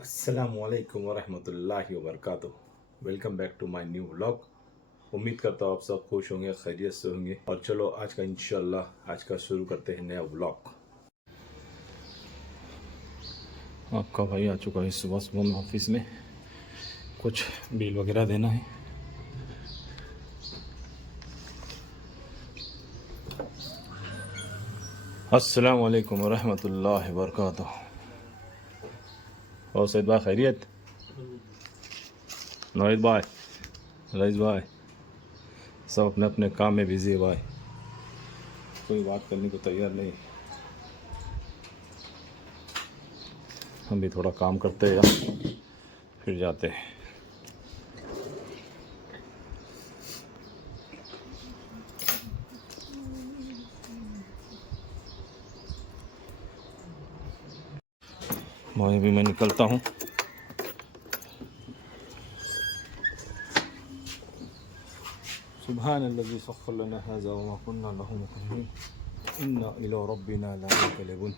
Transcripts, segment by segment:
अस्सलामुअलैकुम वरहमतुल्लाहि वबरकातुहू। Welcome back to my new vlog. उम्मीद करता हूँ आप सब खुश होंगे, खैरियत से होंगे। और चलो आज का इंशाल्लाह आज का शुरू करते हैं नया व्लॉग। आपका भाई आ चुका है सुबह सुबह में ऑफिस में, कुछ बिल वगैरह देना है। अस्सलामुअलैकुम वरहमतुल्लाहि वबरकातुहू। और सैद भाई खैरियत? नवीद भाई, रईस भाई, सब अपने अपने काम में बिजी है भाई, कोई बात करने को तैयार नहीं। हम भी थोड़ा काम करते हैं फिर जाते हैं। भाई अभी मैं निकलता हूँ। सुब्हानल्लज़ी सख़्ख़र लना हाज़ा वमा कुन्ना लहू मुक़रिनीन इन्ना इला रब्बिना लमुनक़लिबून।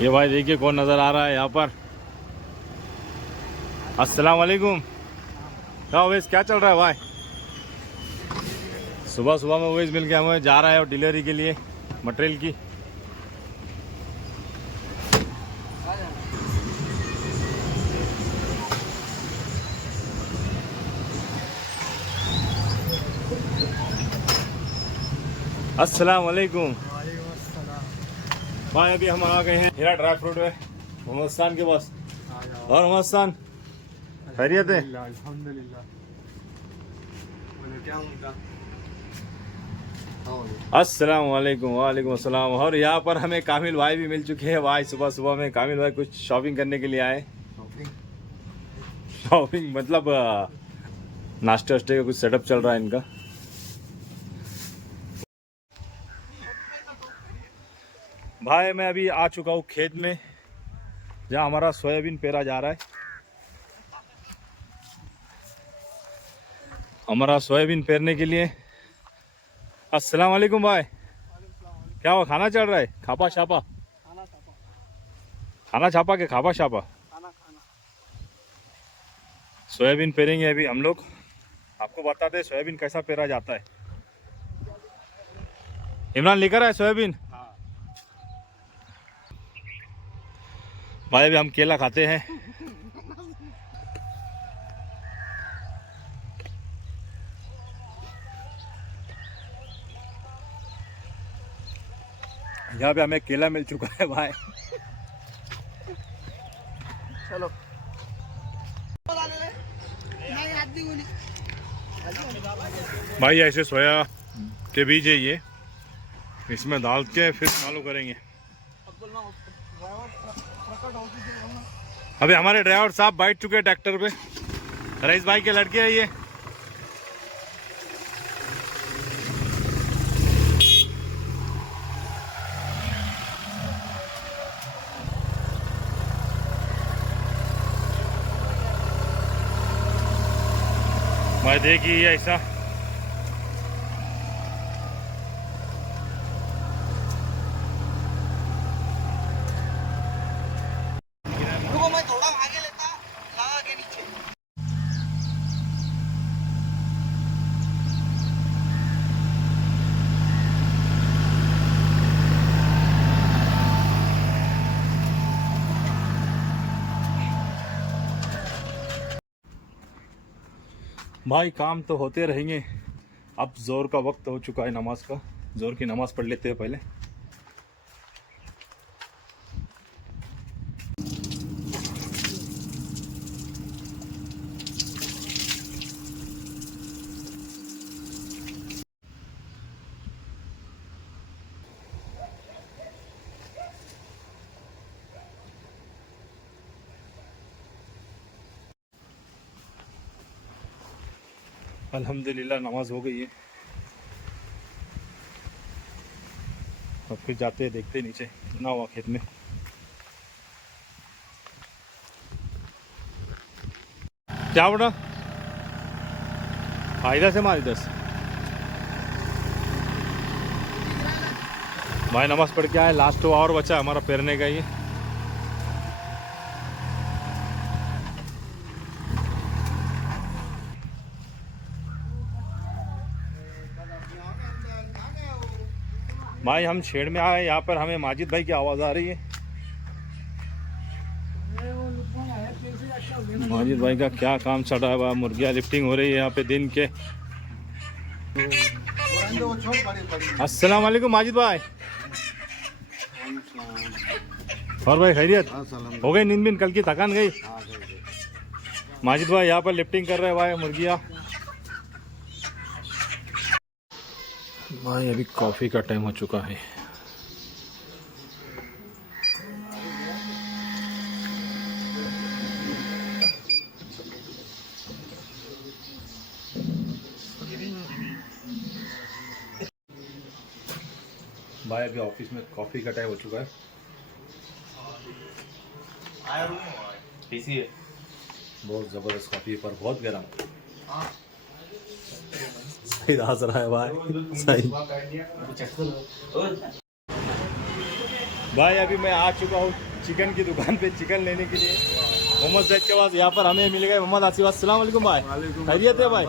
ये भाई देखिए कौन नज़र आ रहा है यहाँ पर। अस्सलाम वालेकुम। क्या ओवैस, क्या चल रहा है भाई? सुबह सुबह में ओवैस मिल के हमें जा रहा है और डिलीवरी के लिए मटेरियल की। अस्सलाम वालेकुम भाई। अभी हम आ गए हैं हीरा ड्राई फ्रूट में मोहम्मद खान के पास। और मोहम्मद खान खैरियत है? अल्हम्दुलिल्लाह। क्या उनका अस्सलाम वालेकुम। वालेकुम अस्सलाम। और यहाँ पर हमें कामिल भाई भी मिल चुके हैं भाई। सुबह सुबह में कामिल भाई कुछ शॉपिंग करने के लिए आए। शॉपिंग मतलब नाश्ते वाश्ते का कुछ सेटअप चल रहा है इनका। भाई मैं अभी आ चुका हूँ खेत में जहाँ हमारा सोयाबीन पेरा जा रहा है। हमारा सोयाबीन पेरने के लिए। अस्सलाम वालेकुम भाई। क्या हुआ, खाना चल रहा है? खापा छापा? खाना छापा के खापा छापा? सोयाबीन पेरेंगे अभी हम लोग। आपको बताते हैं सोयाबीन कैसा पेरा जाता है। इमरान लेकर आए सोयाबीन। भाई अभी हम केला खाते हैं। यहाँ पे हमें केला मिल चुका है भाई। चलो भाई ऐसे सोया के बीज है ये, इसमें डाल के फिर चालू करेंगे। अभी हमारे ड्राइवर साहब बैठ चुके हैं ट्रैक्टर पे। रईस भाई के लड़के हैं ये। भाई देखिए ऐसा रुको, मैं थोड़ा आगे लेता लगा के नीचे। भाई काम तो होते रहेंगे। अब जोर का वक्त हो चुका है नमाज का। जोर की नमाज पढ़ लेते हैं पहले। अल्हम्दुलिल्लाह नमाज हो गई है। अब फिर जाते हैं, देखते हैं नीचे ना हुआ खेत में। क्या बोला? हाँ इधर से मार, इधर से। भाई नमाज पढ़ के आए, लास्ट तो और बचा हमारा पेरने का ही। भाई हम छेड़ में आए, यहाँ पर हमें माजिद भाई की आवाज़ आ रही है। माजिद भाई का क्या काम चल रहा है? भाई मुर्गियाँ लिफ्टिंग हो रही है यहाँ पे दिन के। अस्सलाम वालेकुम माजिद भाई। और भाई खैरियत? हो गई नींद बीन, कल की थकान गई? माजिद भाई यहाँ पर लिफ्टिंग कर रहे हैं भाई मुर्गियाँ। भाई अभी कॉफ़ी का टाइम हो चुका है। भाई अभी ऑफिस में कॉफ़ी का टाइम हो चुका है। बहुत ज़बरदस्त कॉफ़ी पर बहुत गर्म। सही हंस रहा है भाई, सही। भाई अभी मैं आ चुका हूँ चिकन की दुकान पे चिकन लेने के लिए मोहम्मद जैद के पास। यहाँ पर हमें मिल गए मोहम्मद आसिफ। अस्सलाम वालेकुम भाई, खैरियत है भाई?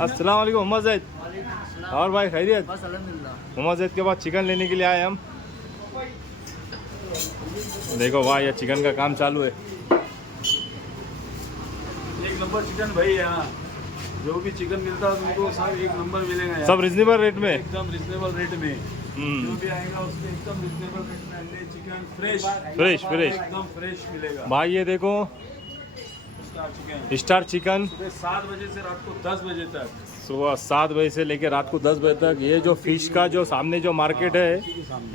अस्सलाम वालेकुम मोहम्मद जैद। और भाई खैरियत? मोहम्मद जैद के पास चिकन लेने के लिए आए हम। देखो भाई ये चिकन का काम चालू है। एक नंबर चिकन भाई, यहाँ जो भी चिकन मिलता है तुमको सब एक नंबर मिलेगा। सब रिजनेबल रेट में, एकदम रिजनेबल रेट में। जो भी आएगा उसको एकदम रिजनेबल रेट में अंडे चिकन फ्रेश फ्रेश एकदम फ्रेश मिलेगा। भाई ये देखो स्टार चिकन 7 बजे से रात को 10 बजे तक। सुबह 7 बजे से लेकर रात को 10 बजे तक। ये जो फिश का जो सामने जो मार्केट है,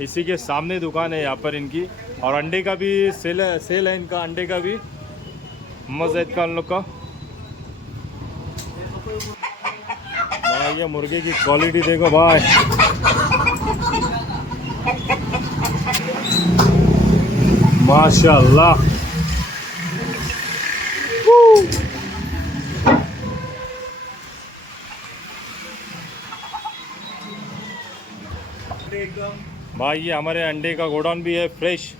इसी के सामने दुकान है यहाँ पर इनकी। और अंडे का भी सेल है इनका, अंडे का भी मज़ेद का उन लोग का। भाई ये मुर्गे की क्वालिटी देखो भाई, माशाल्लाह। भाई ये हमारे अंडे का गोडाउन भी है, फ्रेश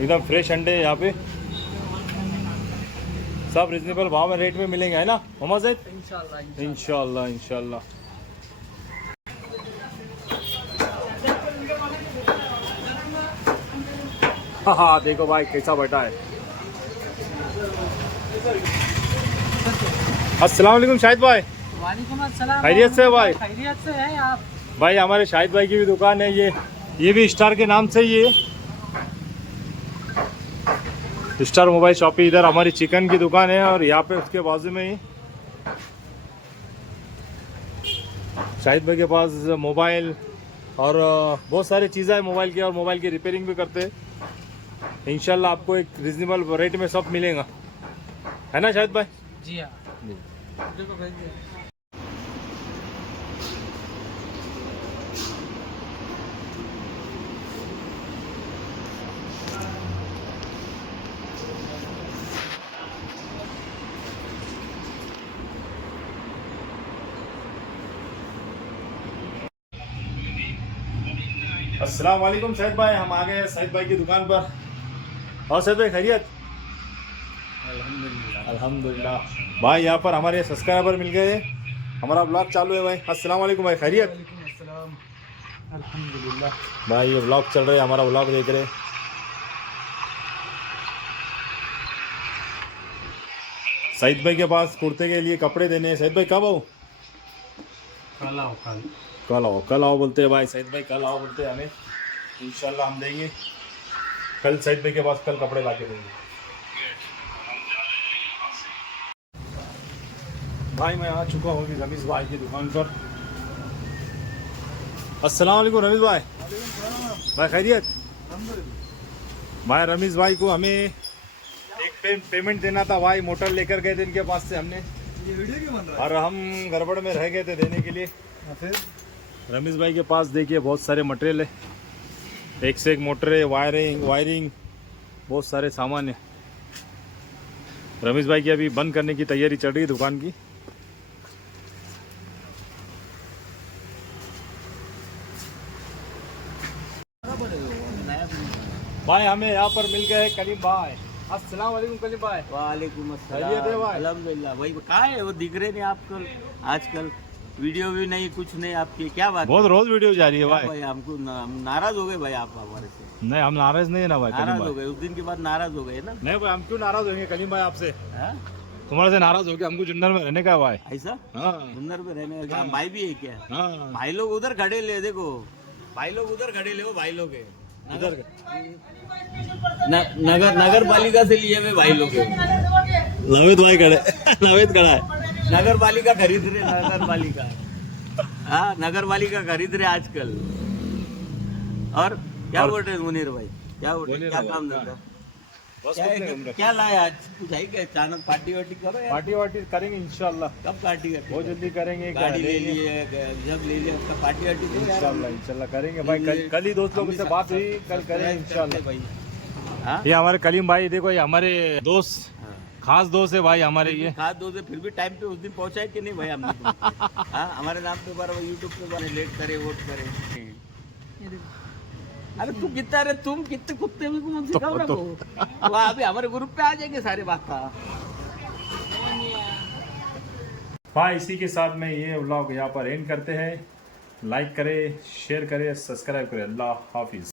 एकदम फ्रेश अंडे यहाँ पे सब रिजनेबल भाव में रेट में मिलेंगे, है ना मोहम्मद जैद? इंशाल्लाह इंशाल्लाह। हाँ देखो भाई कैसा बैठा है। अस्सलाम वालेकुम शाहिद भाई। वालेकुम अस्सलाम। खैरियत से भाई? खैरियत से है आप? भाई हमारे शाहिद भाई की भी दुकान है, ये भी स्टार के नाम से ये स्टार मोबाइल शॉप। इधर हमारी चिकन की दुकान है और यहाँ पे उसके बाजू में ही शाहिद भाई के पास मोबाइल और बहुत सारी चीज़ें हैं मोबाइल की, और मोबाइल की रिपेयरिंग भी करते हैं। इंशाल्लाह आपको एक रिजनेबल रेट में सब मिलेगा, है ना शाहिद भाई? जी हाँ। देखो भाई अस्सलाम वालेकुम शाहिद भाई, हम आ गए हैं शाहिद भाई की दुकान पर। और शाहिद भाई खैरियत? अल्हम्दुलिल्लाह। भाई यहाँ पर हमारे सब्सक्राइबर मिल गए, हमारा ब्लॉग चालू है भाई। अस्सलाम वालेकुम भाई, खैरियत? अल्हम्दुलिल्लाह। भाई ये ब्लॉग चल रहा है, हमारा ब्लॉग देख रहे हैं। शाहिद भाई के पास कुर्ते के लिए कपड़े देने हैं। शाहिद भाई कब आओ? कल आओ बोलते हैं भाई शाहिद भाई, कल आओ बोलते हैं हमें। इंशाल्लाह हम देंगे कल शाहिद भाई के पास, कल कपड़े ला के देंगे। भाई मैं आ चुका हूँ रमीज़ भाई की दुकान पर। अस्सलाम वालेकुम रमीज़ भाई। भाई खैरियत? भाई रमीज़ भाई को हमें एक पेमेंट देना था भाई, मोटर लेकर गए थे इनके पास से हमने, और हम गड़बड़ में रह गए थे देने के लिए। फिर रमीज़ भाई के पास देखिए बहुत सारे मटेरियल है, एक से एक मोटर है, वायरिंग बहुत सारे सामान है। रमेश भाई की अभी बंद करने की तैयारी चल रही है दुकान की। भाई हमें यहाँ पर मिल गए कलीम भाई। अस्सलाम वालेकुम कलीम भाई। वालेकुम खैरियत है भाई? अल्हम्दुलिल्लाह भाई। कहाँ है वो, दिख रहे नहीं आपको आजकल, वीडियो भी नहीं कुछ नहीं आपकी, क्या बात बहुत रोज वीडियो जा रही है क्या भाई। भाई? हमको हम नाराज हो गए भाई आप हमारे से, नहीं हम नाराज नहीं है ना भाई कलीम नाराज हो भाई। गए उस दिन के बाद, नाराज हो गए ना। नहीं भाई हम क्यों नाराज होंगे कलीम भाई आपसे? हाँ? तुम्हारे से नाराज हो गया, हमको जुन्नर में रहने का है भाई। ऐसा हाँ सुंदर में रहने का भाई भी है क्या? हाँ भाई लोग उधर खड़े ले, देखो भाई लोग उधर खड़े ले, वो भाई लोग है उधर नगर पालिका से लिए हुए भाई लोग है। लवित भाई खड़े लवित खड़ा है। नगर पालिका खरीद रहे, नगर पालिका, हाँ नगर पालिका खरीद रहे आजकल। और क्या बोल रहे मुनीर भाई, क्या बोल रहे, बोलिए क्या ना काम भाई, धंधा, बस क्या कुछ नहीं घूम रहे। क्या लाए आज, कुछ है क्या? अचानक पार्टी वार्टी करो यार। पार्टी वार्टी करेंगे इंशाल्लाह, कब पार्टी करते बहुत हो? जल्दी करेंगे। गाड़ी ले लिए, जब ले लिए उसका पार्टी वार्टी करो यार। इंशाल्लाह इंशाल्लाह करेंगे भाई। कल ही दोस्त लोगों से बात हुई, कल करेंगे इंशाल्लाह। भाई हाँ ये हमारे कलीम भाई देखो, ये हमारे दोस्त, खास दोस्त है भाई हमारे ये। खास दो से फिर भी टाइम पे उस दिन पहुंचाए कि नहीं भाई हमने तुमको? हाँ हमारे नाम पे बार यूट्यूब पे बार लेट करे, वोट करे। ये देखो अरे तू कितना, अरे तुम कितने कुत्ते में को सिखाओ ना वो। वहाँ अभी हमारे ग्रुप पे आ जाएंगे सारे बात का। भाई इसी के साथ में ये व्लॉग यहाँ पर एंड करते हैं। लाइक करें, शेयर करें, सब्सक्राइब करें। अल्लाह हाफिज।